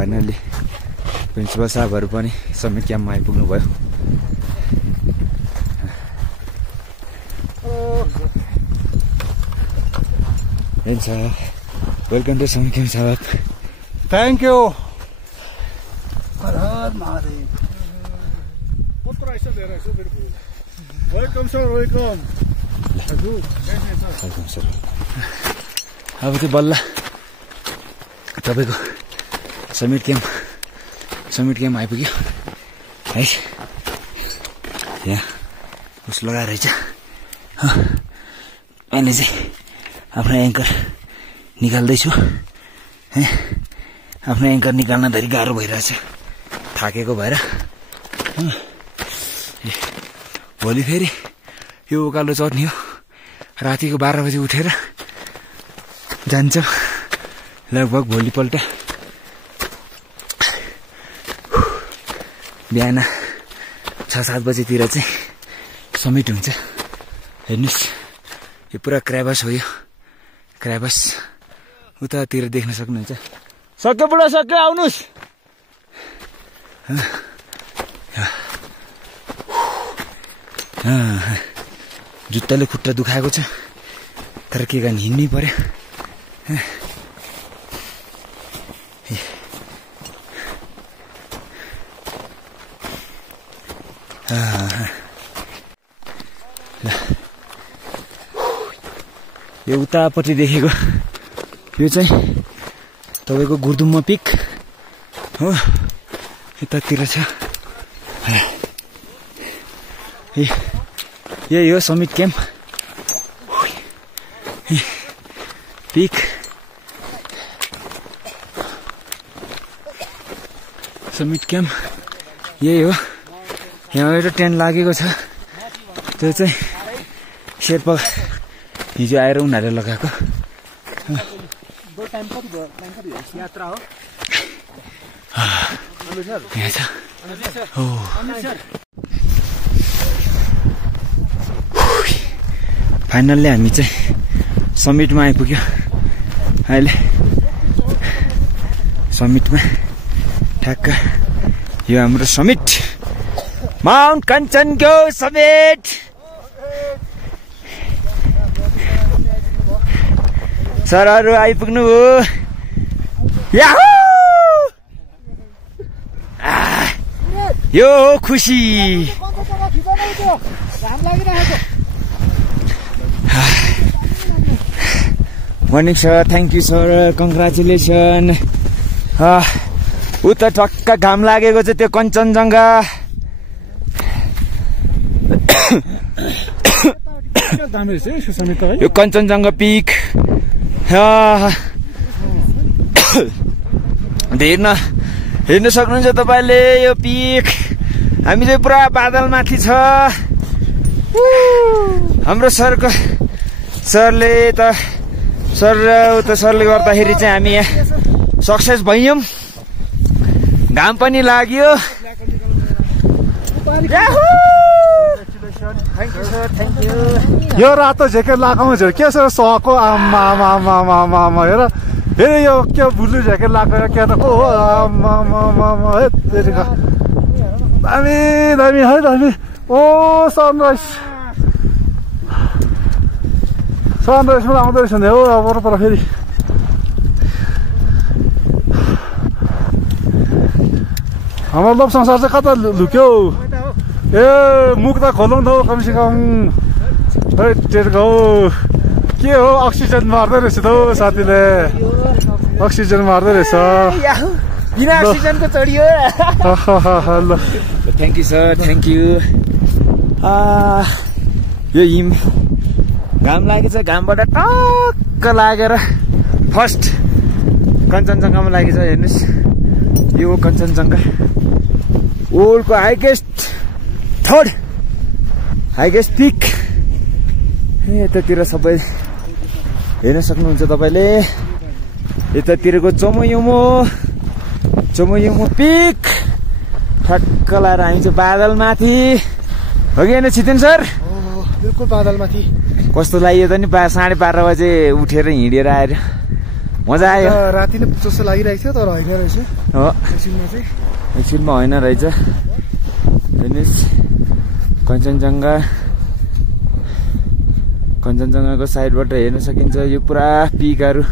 Finally principal साहबहरू पनि summit क्याम्पमा आइपुग्नु भयो। हुन्छ, वेलकम टु समिट क्याम्प साहब। Thank you. Her her Mahadev. Welcome sir, welcome. Welcome sir. अब चाहिँ बल्ल तपाईँको समिट क्याम्प आइपुग्यो है। यहाँ उस लगाएर रहेछ। मैले चाहिँ आफ्नो एङ्कर निकाल्दैछु है। आफ्नो एङ्कर निकाल्न धेरै गाह्रो भइरहेछ, थाकेको भएर। भोलि फेरि यो उकालो चढ्ने हो। रातिको 12 बजी उठेर जान्छ लगभग। भोलिपल्ट बिहान 6-7 बजीतिर चाहिँ समिट हुन्छ। हेर्नुहोस्, यो पुरा क्र्याबस हो। यो क्र्याबस उतातिर देख्न सक्नुहुन्छ। सक्यो बुढा, सक्यो, आउनुहोस्। जुत्ताले खुट्टा दुखाएको छ, तर के गर्ने, हिँड्नै पर्यो। यो उतापट्टि देखेको यो चाहिँ तपाईँको गुर्दुम्मा पिक हो, यतातिर छ। यही हो summit camp peak. Summit camp यही हो। यहाँ एउटा टेन्ट लागेको छ, त्यो चाहिँ शेर्पा हिजो आएर उनीहरूले लगाएको। यात्रा हो यहाँ छ। हो, फाइनल्ली हामी चाहिँ समिटमा आइपुग्यो। अहिले समिटमा ठ्याक्क यो हाम्रो समिट, माउन्ट कञ्चनको समिट। सरहरू आइपुग्नु हो। याहू! यो हो खुसी। Morning sir, thank you sir, congratulation. उता टक्क घाम लागेको छ, त्यो कञ्चनजङ्घा। यो कञ्चनजङ्घा पिक हेर्न सक्नुहुन्छ तपाईँले। यो पिक हामी चाहिँ पुरा बादलमाथि छ। हाम्रो सरले गर्दाखेरि चाहिँ हामी यहाँ सक्सेस भयौँ। घाम पनि लाग्यो। यो रातो ज्याकेट लगाउँछ के छ सको। आमा हेर हेर, यो के ब्लु ज्याकेट लगाएर के त हो। आमा दामी दामी है, दामी। ओ सनराइज पनि आउँदो रहेछ नि हो। पर फेरि हाम्रो लोक संसार चाहिँ कता लुक्यो। ए मुख त खोलौँ त कमसे कम। के हो, अक्सिजन मार्दै रहेछ त साथीले। अक्सिजन मार्दै रहेछ। बिना अक्सिजनको चढियो। ल thank you sir, thank you. यो हिम घाम लागेछ, घामबाट टक्क लागेर फर्स्ट कञ्चनजङ्घामा लागेछ। हेर्नुहोस्, यो कञ्चनजङ्घा वर्ल्डको थर्ड हाइएस्ट पिक। यतातिर सबै हेर्न सक्नुहुन्छ तपाईँले। यतातिरको चमोयुमो पिक ठक्क लाएर हामी चाहिँ बादलमाथि हो कि होइन छितेन सर? बिल्कुल बादलमाथि। कस्तो लाग्यो त नि 12:30 बजे उठेर हिँडेर आएर मजा आयो राति नै जस्तो लागिरहेको थियो तर होइन रहेछ हो एकछिनमा चाहिँ एकछिनमा होइन रहेछ हेर्नुहोस् कञ्चनजङ्घाको साइडबाट हेर्न सकिन्छ यो पुरा पिकहरू